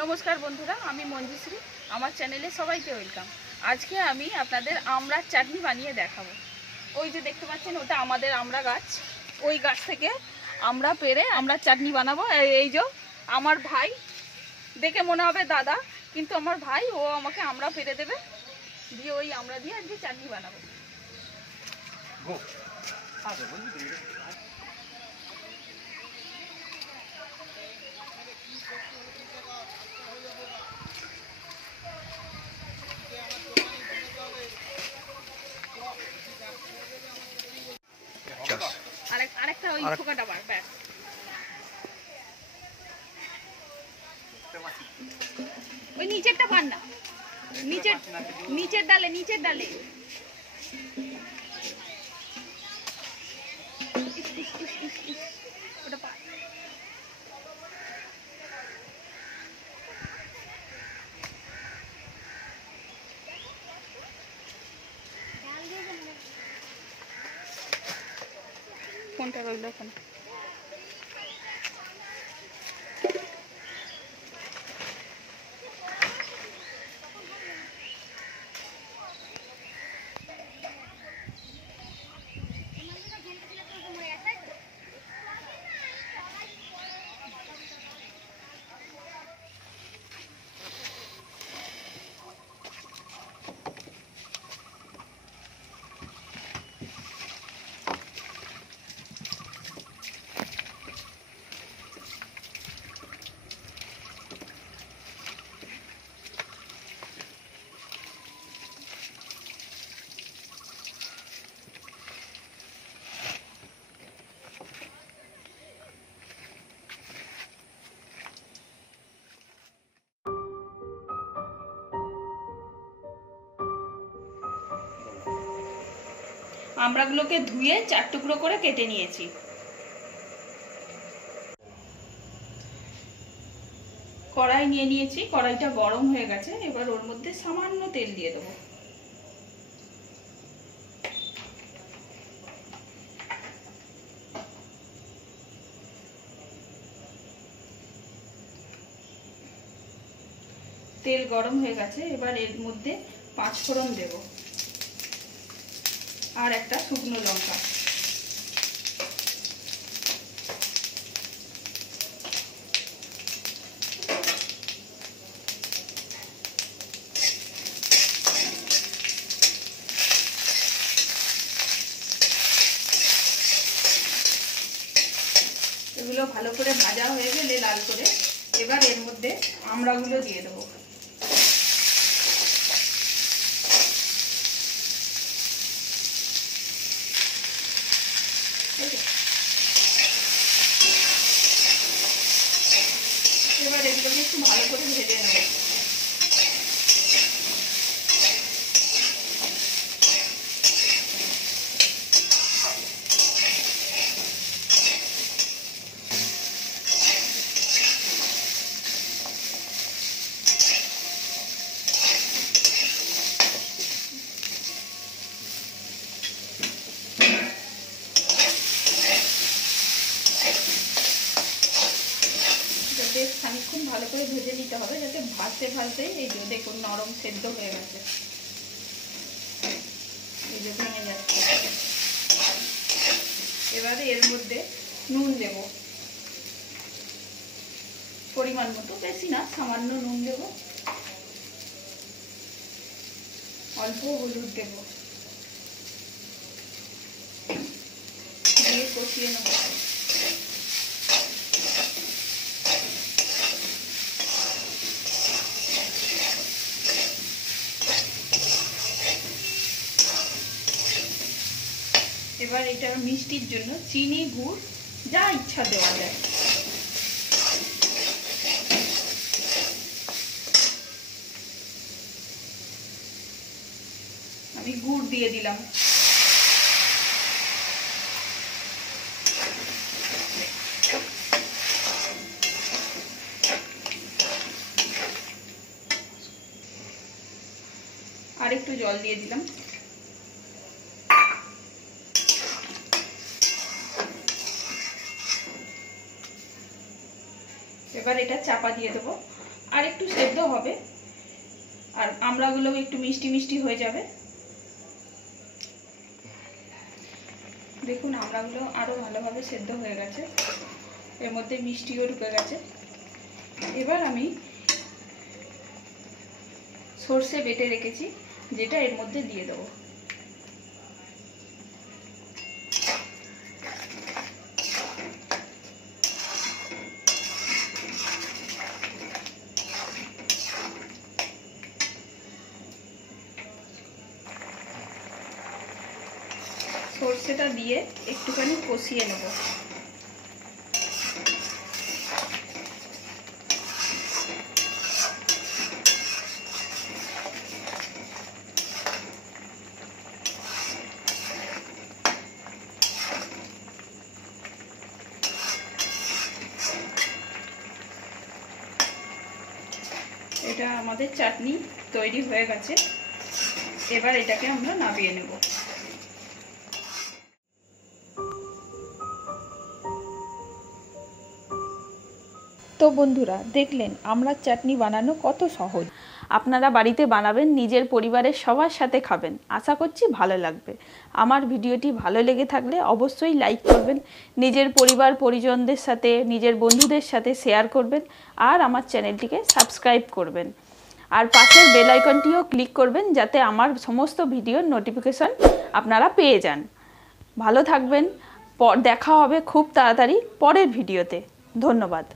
नमस्कार बंधुरा आमी मंजुश्री आमार चैनेले सबाइके वेलकाम। आज के आमी आपनादेर आमरार चाटनी बानिये देखाबो। ओई जे देखते पाच्छेन ओटा आमादेर आमरा गाछ, ओई गाछ थेके आमरा पेरे आमरार चाटनी बानाबो। एई जो आमार भाई, देखे मने होबे दादा किन्तु आमार भाई, ओ आमाके आमरा पेरे देबे, दिये ओई आमरा दिये आजके चाटनी बानाबो। नीचेरটা পান না, নিচের ডালে ওটা পা। কোনটা রইল এখন? আমরাগুলোকে ধুয়ে 4 টুকরো করে কেটে নিয়েছি। কড়াই নিয়ে নিয়েছি, কড়াইটা গরম হয়ে গেছে। এবার ওর মধ্যে সামান্য তেল দিয়ে দেব। তেল গরম হয়ে গেছে, এবার এর মধ্যে 5 ফোড়ন দেব আর একটা শুকনো লঙ্কা। এগুলো ভালো করে ভাজা হয়ে গেলে লাল করে, এবার এর মধ্যে আমড়াগুলো দিয়ে দেবো। এবার এগুলোকে একটু ভালো করে ভেজে নেব। খানিকক্ষণ ভালো করে ভেজে নিতে হবে, যাতে ভাজতে ভাজতে এই যে দেখুন নরম সেদ্ধ হয়ে গেছে, এই যে ভেঙে যাচ্ছে। এবারে এর মধ্যে নুন দেব পরিমাণ মতো, বেশি না, সামান্য নুন দেব, অল্প হলুদ দেব, দিয়ে কষিয়ে নেব। এবার এটার মিষ্টির জন্য চিনি, গুড় যা ইচ্ছা দেওয়া যায়। আমি গুড় দিয়ে দিলাম। আর একটু জল দিয়ে দিলাম। এবার এটা চাপা দিয়ে দেবো আর একটু সেদ্ধ হবে, আর আমড়াগুলোও একটু মিষ্টি মিষ্টি হয়ে যাবে। দেখুন আমড়াগুলো আরও ভালোভাবে সেদ্ধ হয়ে গেছে, এর মধ্যে মিষ্টিও ঢুকে গেছে। এবার আমি সর্ষে বেটে রেখেছি, যেটা এর মধ্যে দিয়ে দেবো। সর্ষেটা দিয়ে একটুখানি কষিয়ে নেব। এটা আমাদের চাটনি তৈরি হয়ে গেছে। এবার এটাকে আমরা নামিয়ে নেব। তো বন্ধুরা দেখলেন আমড়ার চাটনি বানানো কত সহজ। আপনারা বাড়িতে বানাবেন, নিজের পরিবারের সবার সাথে খাবেন, আশা করছি ভালো লাগবে। আমার ভিডিওটি ভালো লেগে থাকলে অবশ্যই লাইক করবেন, নিজের পরিবার পরিজনদের সাথে, নিজের বন্ধুদের সাথে শেয়ার করবেন, আর আমার চ্যানেলটিকে সাবস্ক্রাইব করবেন। আর পাশের বেল আইকনটিও ক্লিক করবেন, যাতে আমার সমস্ত ভিডিওর নোটিফিকেশন আপনারা পেয়ে যান। ভালো থাকবেন, দেখা হবে খুব তাড়াতাড়ি পরের ভিডিওতে। ধন্যবাদ।